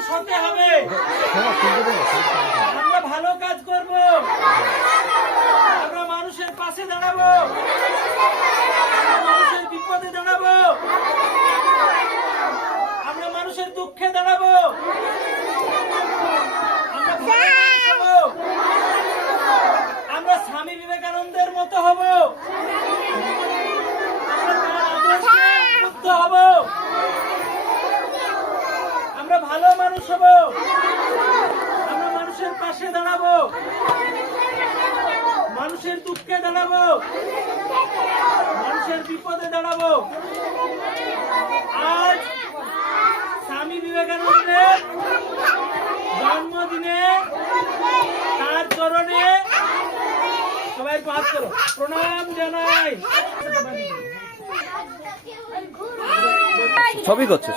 মানুষ হতে হবে, আমরা ভালো কাজ করব, আমরা মানুষের পাশে দাঁড়াবো, আমরা মানুষের বিপদে দাঁড়াবো, আমরা মানুষের দুঃখে দাঁড়াবো, আমরা ভালো মানুষ হব, আমরা স্বামী বিবেকানন্দের মতো হব, আমরা তার আদর্শে উদ্বুদ্ধ হব, আমরা ভালো মানুষ হব, আমরা মানুষের পাশে দাঁড়াবো, মানুষের দুঃখে দাঁড়াবো, মানুষের বিপদে দাঁড়াবো। আজ স্বামী বিবেকানন্দের জন্মদিনে তার চরণে সবাই হাত করো, প্রণাম জানাই। ছবি করছে।